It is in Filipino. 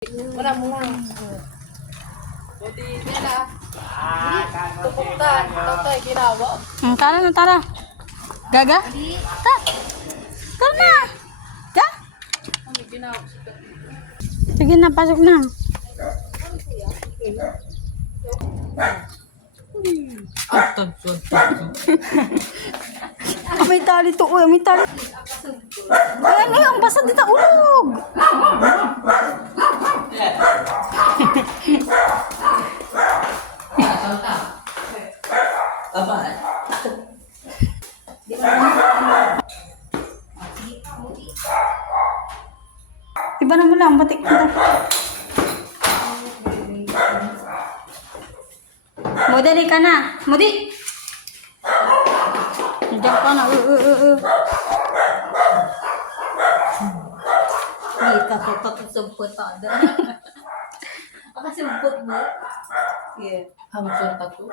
Wala mo lang. Buti nila. Tuputan. Tatay, ginawa. Tara na, tara. Gaga? Ta. Tara na. Ga? Kami ginawa. Sige na, pasok na. May tali to. Uy, may tali. Ay, ay, ang basa dito. Ulog. Iba na mo lang, batik kita. Modeli ka na. Modi. Diyan ka na. Kita ko tatusubot ada. Ako sumpot mo. Yeah. Ang sunta ko.